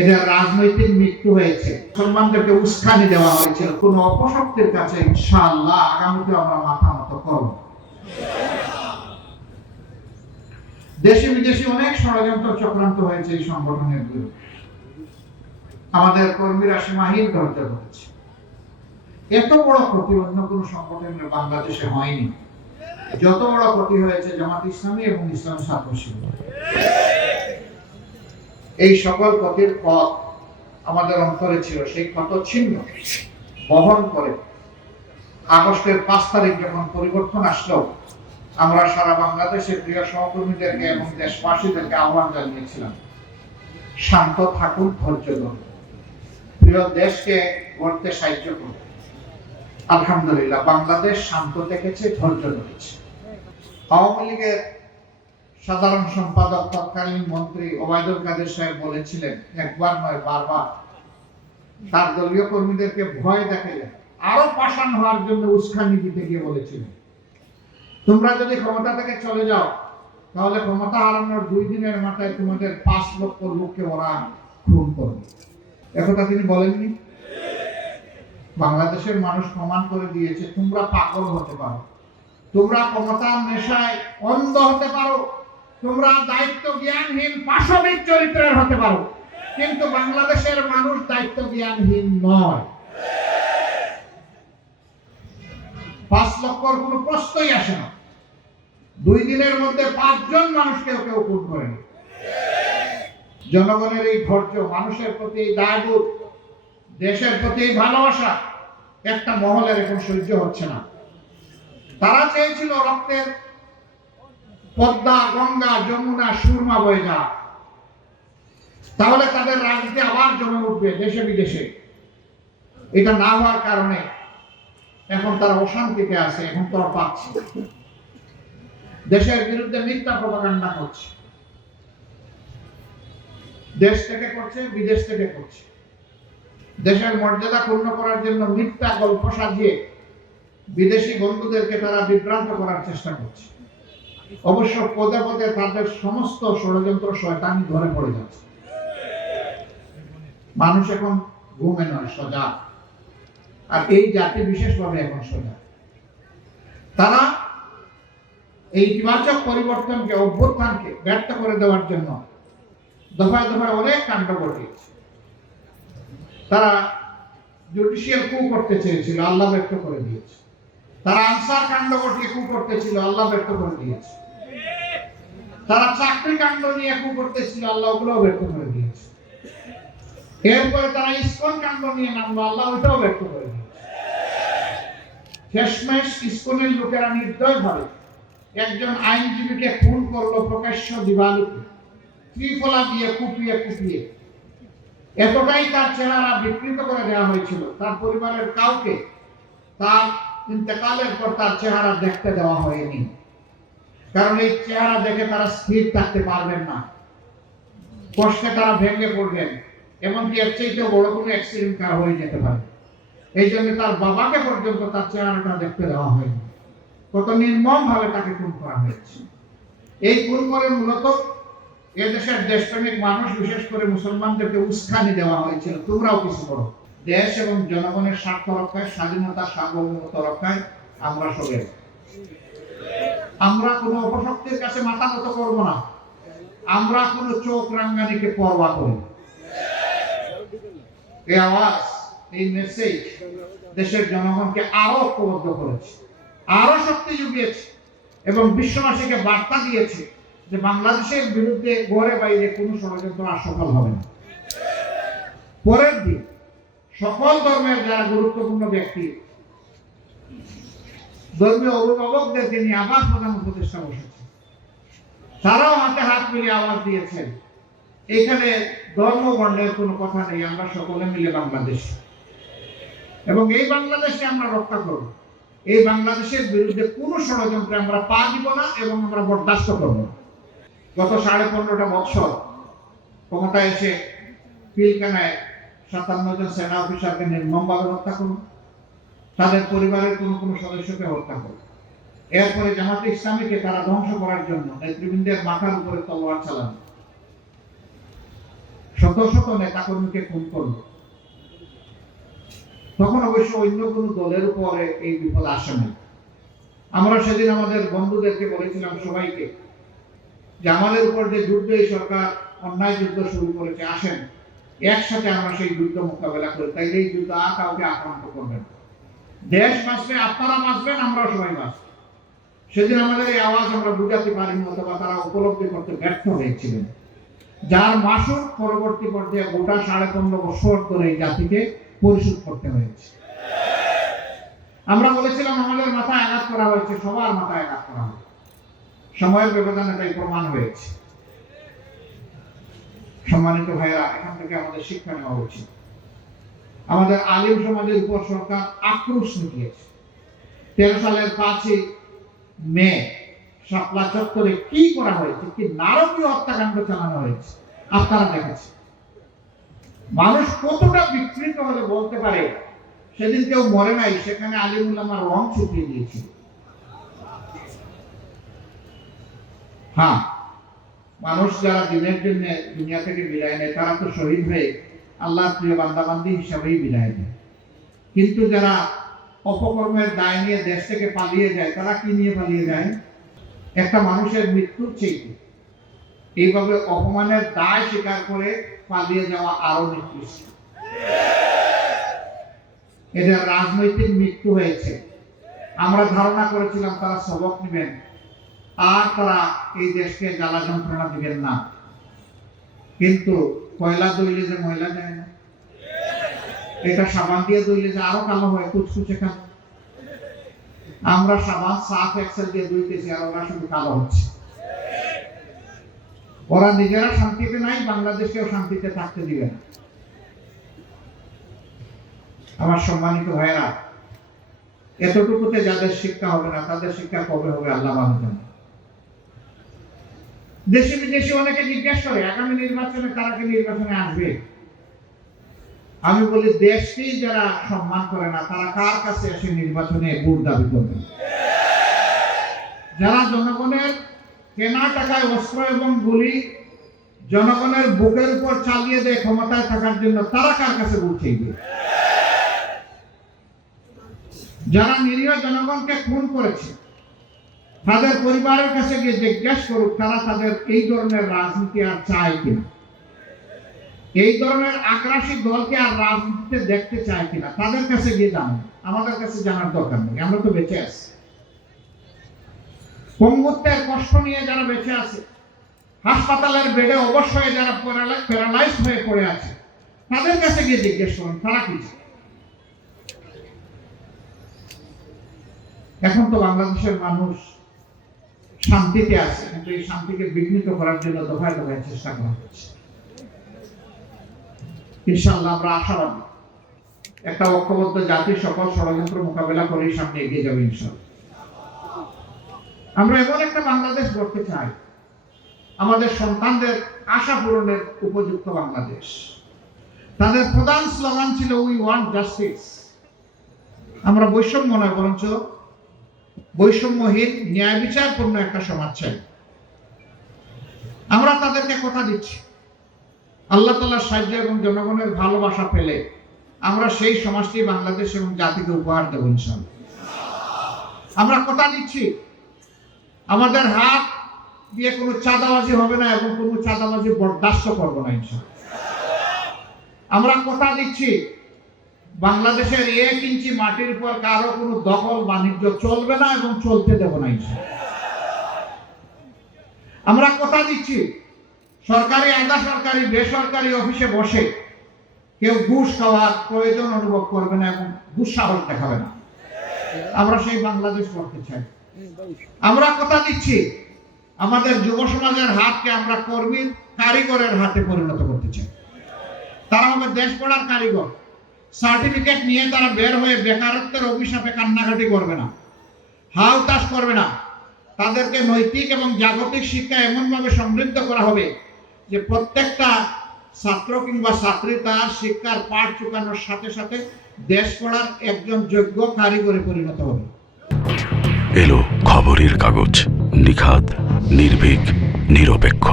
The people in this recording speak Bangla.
এদের রাজনৈতিক মৃত্যু হয়েছে। মুসলমানদেরকে উস্কানি দেওয়া হয়েছিল। কোন অপশক্তির কাছে ইনশাআল্লাহ আগামীতে আমরা মাথা নত করব। দেশে বিদেশে অনেক ষড়যন্ত্র চক্রান্ত হয়েছে এই সংগঠনের বিরুদ্ধে। আমাদের কর্মীরা সীমাহীন ধৈর্য ধরেছে এত বড় ক্ষতি অন্য কোন সংগঠনের বাংলাদেশে হয়নি। যত বড় ক্ষতি হয়েছে জামাত ইসলামী এবং ইসলাম ছাত্র শিবির এই সকল ক্ষতির পথ আমাদের অন্তরে ছিল, সেই ক্ষত ছিন্ন, বহন করে। আগস্টের পাঁচ তারিখ যখন পরিবর্তন আসলো, আমরা সারা বাংলাদেশের প্রিয় সহকর্মীদেরকে এবং দেশবাসীদেরকে আহ্বান জানিয়েছিলাম, শান্ত থাকুন, ধৈর্য ধরুন। প্রিয় দেশকে গড়তে সাহায্য করুন। আলহামদুলিল্লাহ, বাংলাদেশ শান্ত থেকেছে, ধৈর্য ধরেছে। আওয়ামী লীগের সাধারণ সম্পাদক তৎকালীন মন্ত্রী ওবায়দুল কাদের সাহেব বলেছিলেন, একবার নয়, বারবার। তার দলীয় কর্মীদেরকে ভয় দেখাইলেন আরও পাষাণ হওয়ার জন্য উস্কানি দিতে গিয়ে বলেছিলেন। তোমরা যদি ক্ষমতা থেকে চলে যাও, তাহলে ক্ষমতা হারানোর দুই দিনের মাথায় তোমাদের পাঁচ লক্ষ লোককে ওরা খুন করবে। একথা তিনি বলেননি? বাংলাদেশের মানুষ প্রমাণ করে দিয়েছে, তোমরা পাগল হতে পারো। তোমরা ক্ষমতার নেশায় অন্ধ হতে পারো। তোমরা দায়িত্ব জ্ঞানহীন পাশবিক চরিত্রের হতে পারো। কিন্তু বাংলাদেশের মানুষ দায়িত্ব জ্ঞানহীন নয়। পাঁচ লক্ষর কোনো প্রশ্নই আসে না। দুই দিনের মধ্যে পাঁচজন মানুষকে কেউ খুন করেনি জনগণের এই ধৈর্য, মানুষের প্রতি এই দায়বোধ, দেশের প্রতি এই ভালোবাসা একটা মহলের এখন সহ্য হচ্ছে না। তারা চেয়েছিল রক্তের পদ্মা, গঙ্গা, যমুনা, সুরমা বয়ে যা। তাহলে তাদের রাজনীতি আবার জমে উঠবে দেশে বিদেশে। এটা না হওয়ার কারণে এখন তারা অশান্তিতে আছে, এখন তো আর পাচ্ছে। দেশের বিরুদ্ধে মিথ্যা প্রপাগান্ডা করছে। দেশ থেকে করছে, বিদেশ থেকে করছে। দেশের মর্যাদা পূর্ণ করার জন্য মিথ্যা গল্প সাজিয়ে বিদেশি বন্ধুদেরকে তারা বিভ্রান্ত করার চেষ্টা করছে। অবশ্য পদে পদে তাদের সমস্ত ষড়যন্ত্র শয়তানি ধরে পড়ে যাচ্ছে। মানুষ এখন ঘুমে নয় সজাগ আর এই জাতি বিশেষভাবে এখন সজাগ তারা এই ইতিবাচক পরিবর্তনকে, অভ্যুত্থানকে ব্যর্থ করে দেওয়ার জন্য দফায় দফায় অনেক কাণ্ড ঘটিয়েছে। তারা জুডিশিয়াল কু করতে চেয়েছিল, আল্লাহ ব্যক্ত করে দিয়েছে। তারা আনসার কাণ্ড ঘটিয়ে কু করতেছিল, আল্লাহ ব্যক্ত করে দিয়েছে। তারা চাকরি কাণ্ড নিয়ে কু করতেছিল, আল্লাহ ওগুলোও ব্যক্ত করে দিয়েছে। এরপরে তারা ইস্কন কাণ্ড নিয়ে নামলো, আল্লাহ ওইটাও ব্যক্ত করে দিয়েছে। শেষমেশ ইস্কনের লোকেরা নির্দয় ভাবে একজন আইনজীবীকে খুন করল প্রকাশ্য দিবালুকে, ত্রিফলা দিয়ে কুপিয়ে কুপিয়ে। এতটাই তার চেহারা বিকৃত করে দেওয়া হয়েছিল, তার পরিবারের কাউকে তার ইন্তেকালের পর তার চেহারা দেখতে দেওয়া হয়নি। কারণ এই চেহারা দেখে তারা স্থির থাকতে পারবেন না। কষ্টে তারা ভেঙে পড়বেন। এমনকি এর চাইতে বড় কোনো অ্যাক্সিডেন্ট কার হয়ে যেতে পারে। এই জন্য তার বাবাকে পর্যন্ত তার চেহারাটা দেখতে দেওয়া হয়নি। কত নির্মম ভাবে তাকে খুন করা হয়েছে। এই খুন করে মূলত এদেশের দেশপ্রেমিক মানুষ, বিশেষ করে মুসলমানদেরকে উস্কানি দেওয়া হয়েছিল। তোমরাও কিছু করো। দেশ এবং জনগণের স্বার্থ রক্ষায়, স্বাধীনতা, সার্বভৌমত্ব রক্ষায় আমরা সবে আমরা কোনো অপশক্তির কাছে মাথা নত করব না। আমরা কোনো চোখ রাঙ্গানিকে পরবা করি এই আওয়াজ, এই মেসেজ দেশের জনগণকে আরও ঐক্যবদ্ধ করেছে, আরও শক্তি জুগিয়েছে এবং বিশ্ববাসীকে বার্তা দিয়েছে যে বাংলাদেশের বিরুদ্ধে ঘরে বাইরে কোনো ষড়যন্ত্র আর সফল হবে না। পরের দিন সকল ধর্মের যারা গুরুত্বপূর্ণ ব্যক্তি, ধর্মীয় অভিভাবকদেরকে নিয়ে আবার প্রধান উপদেষ্টা বসেছে তারাও হাতে হাত মিলিয়ে আওয়াজ দিয়েছেন। এখানে ধর্ম বর্ণের কোনো কথা নেই, আমরা সকলে মিলে বাংলাদেশ। এবং এই বাংলাদেশে আমরা রক্ষা করব। এই বাংলাদেশের বিরুদ্ধে কোনো ষড়যন্ত্রে আমরা পা দিব না এবং আমরা বরদাস্ত করব গত সাড়ে পনেরোটা বছর ক্ষমতায় এসে পিলকানায় সাতান্ন জন সেনা অফিসারকে নির্মমভাবে হত্যা করুন তাদের পরিবারের কোনো কোনো সদস্যকে হত্যা করুন এরপরে জামাতে ইসলামীকে তারা ধ্বংস করার জন্য নেতৃবৃন্দের মাথার উপরে তলোয়ার চালানো শত শত নেতাকর্মীকে খুন করল। তখন অবশ্য অন্য কোনো দলের উপরে এই বিপদ আসে না আমরা সেদিন আমাদের বন্ধুদেরকে বলেছিলাম সবাইকে যে আমাদের উপর যে যুদ্ধ, এই সরকার অন্যায় যুদ্ধ শুরু করেছে, আসেন। একসাথে আমরা সেই যুদ্ধ মোকাবেলা করি, তাইলে এই যুদ্ধ আর কাউকে আক্রান্ত করবেন। দেশ বাঁচবে আপনারা বাঁচবেন আমরা সবাই বাঁচব। সেদিন আমাদের এই আওয়াজ আমরা বুঝাতে পারিনি, অথবা তারা উপলব্ধি করতে ব্যর্থ হয়েছিলেন। যার মাসুক পরবর্তী পর্যায়ে গোটা সাড়ে পনেরো বছর ধরে এই জাতিকে পরিশোধ করতে হয়েছে। আমরা বলেছিলাম, আমাদের মাথায় আঘাত করা হয়েছে, সবার মাথায় আঘাত করা হয়েছে। সময়ের ব্যবধানে তাই প্রমাণ হয়েছে। সম্মানিত ভাইরা এখান থেকে আমাদের শিক্ষা নেওয়া উচিত। আমাদের আলিম সমাজের উপর সরকার আক্রোশ নিয়েছে তেরো সালের পাঁচই মে শাপলা চত্বরে কি করা হয়েছে, কি নারকীয় হত্যাকাণ্ড চালানো হয়েছে, আপনারা দেখেছেন। মানুষ কতটা বিকৃত হলে বলতে পারে, সেদিন কেউ মরে নাই, সেখানে আলিমুল্লামার রং ছুটিয়ে দিয়েছিল। হ্যাঁ মানুষ যারা দিনের জন্য দুনিয়া থেকে বিদায় নেয়, তারা তো শহীদ হয়ে আল্লাহর প্রিয় বান্দাবান্দি হিসাবেই বিদায় নেয়। কিন্তু যারা অপকর্মের দায় নিয়ে দেশ থেকে পালিয়ে যায়, তারা কি নিয়ে পালিয়ে যায়? একটা মানুষের মৃত্যুর চেয়ে এইভাবে অপমানের দায় স্বীকার করে পালিয়ে যাওয়া আরও নিকৃষ্ট। এদের রাজনৈতিক মৃত্যু হয়েছে। আমরা ধারণা করেছিলাম তারা সবক নেবেন। আর তারা এই দেশকে জ্বালা যন্ত্রণা দিবেন না। কিন্তু কয়লা দইলে যে ময়লা যায় না। এটা সাবান দিয়ে দইলে যে আরও কালো হয়, কুচকুচে কালো। আমরা সাবান, সাফ, এক্সেল দিয়ে ধুইতেছি আর ওরা শুধু কালো হচ্ছে। ওরা নিজেরা শান্তিতে নাই বাংলাদেশকেও শান্তিতে থাকতে দিবে না। আমার সম্মানিত ভাইরা এতটুকুতে যাদের শিক্ষা হবে না, তাদের শিক্ষা কবে হবে আল্লাহ জানে। দেশে বিদেশে অনেকে জিজ্ঞেস করে, আগামী নির্বাচনে কারা কি নির্বাচনে আসবে? আমি বলি দেশকেই যারা সম্মান করে না, তারা কার কাছে এসে নির্বাচনে ভোট দাবি করবে? যারা জনগণের কেনা টাকায় অস্ত্র এবং গুলি জনগণের বুকের উপর চালিয়ে দেয় ক্ষমতায় থাকার জন্য, তারা কার কাছে ভোট চাইবে? যারা নিরীহ জনগণকে খুন করেছে তাদের পরিবারের কাছে গিয়ে জিজ্ঞেস করুক, তারা তাদের এই ধরনের রাজনীতি আর চায় কিনা? এই ধরনের আগ্রাসী দলকে আর রাজনীতিতে দেখতে চায় কিনা? তাদের কাছে গিয়ে জানুন। আমাদের কাছে জানার দরকার নেই, আমরা তো বেঁচে আছি। পঙ্গুত্বের কষ্ট নিয়ে যারা বেঁচে আছে, হাসপাতালের বেডে অবশ্যই যারা প্যারালাইজ হয়ে পড়ে আছে, তাদের কাছে গিয়ে জিজ্ঞেস করুন, তারা কি এখন তো বাংলাদেশের মানুষ শান্তিতে আছে, কিন্তু এই শান্তিকে বিঘ্নিত করার জন্য দফায় দফায় চেষ্টা করা হচ্ছে। ইনশাআল্লাহ আমরা আশাবাদী। একটা ঐক্যবদ্ধ জাতি সকল ষড়যন্ত্র মোকাবেলা করেই সামনে এগিয়ে যাবে ইনশাআল্লাহ। আমরা এমন একটা বাংলাদেশ গড়তে চাই। আমাদের সন্তানদের আশা পূরণের উপযুক্ত বাংলাদেশ। তাদের প্রধান স্লোগান ছিল উই ওয়ান্ট জাস্টিস আমরা বৈষম্য নয়, বরঞ্চ বৈষম্যহীন ন্যায় বিচারপূর্ণ একটা সমাজ চাই। আমরা তাদেরকে কথা দিচ্ছি। আল্লাহ তালার সাহায্য এবং জনগণের ভালোবাসা পেলে আমরা সেই সমাজটি বাংলাদেশ এবং জাতিকে উপহার দেব ইনশাল্লাহ আমরা কথা দিচ্ছি, আমাদের হাত দিয়ে কোনো চাঁদাবাজি হবে না এবং কোনো চাঁদাবাজি বরদাস্ত করব না ইনশাল্লাহ আমরা কথা দিচ্ছি বাংলাদেশের এক ইঞ্চি মাটির উপর কারও কোনো দখল বাণিজ্য চলবে না এবং চলতে দেব না আমরা কথা দিচ্ছি, সরকারি আধা সরকারি বেসরকারি অফিসে বসে কেউ ঘুষ খাওয়ার প্রয়োজন অনুভব করবে না এবং দুঃসাহস দেখাবে না। আমরা সেই বাংলাদেশ করতে চাই। আমরা কথা দিচ্ছি, আমাদের যুব সমাজের হাতকে আমরা কর্মীর কারিগরের হাতে পরিণত করতে চাই। তারা হবে দেশ পড়ার কারিগর। সার্টিফিকেট নিয়ে তারা বের হয়ে বেকারত্বের অভিশাপে কান্নাকাটি করবে না হাল তাস করবে না। তাদেরকে নৈতিক এবং জাগতিক শিক্ষা এমনভাবে সমৃদ্ধ করা হবে যে প্রত্যেকটা ছাত্র কিংবা ছাত্রী তার শিক্ষার পাঠ চুকানোর সাথে সাথে দেশ পড়ার একজন যোগ্য কারিগরে পরিণত হবে। এলো খবরের কাগজ নিখাত নির্ভীক, নিরপেক্ষ।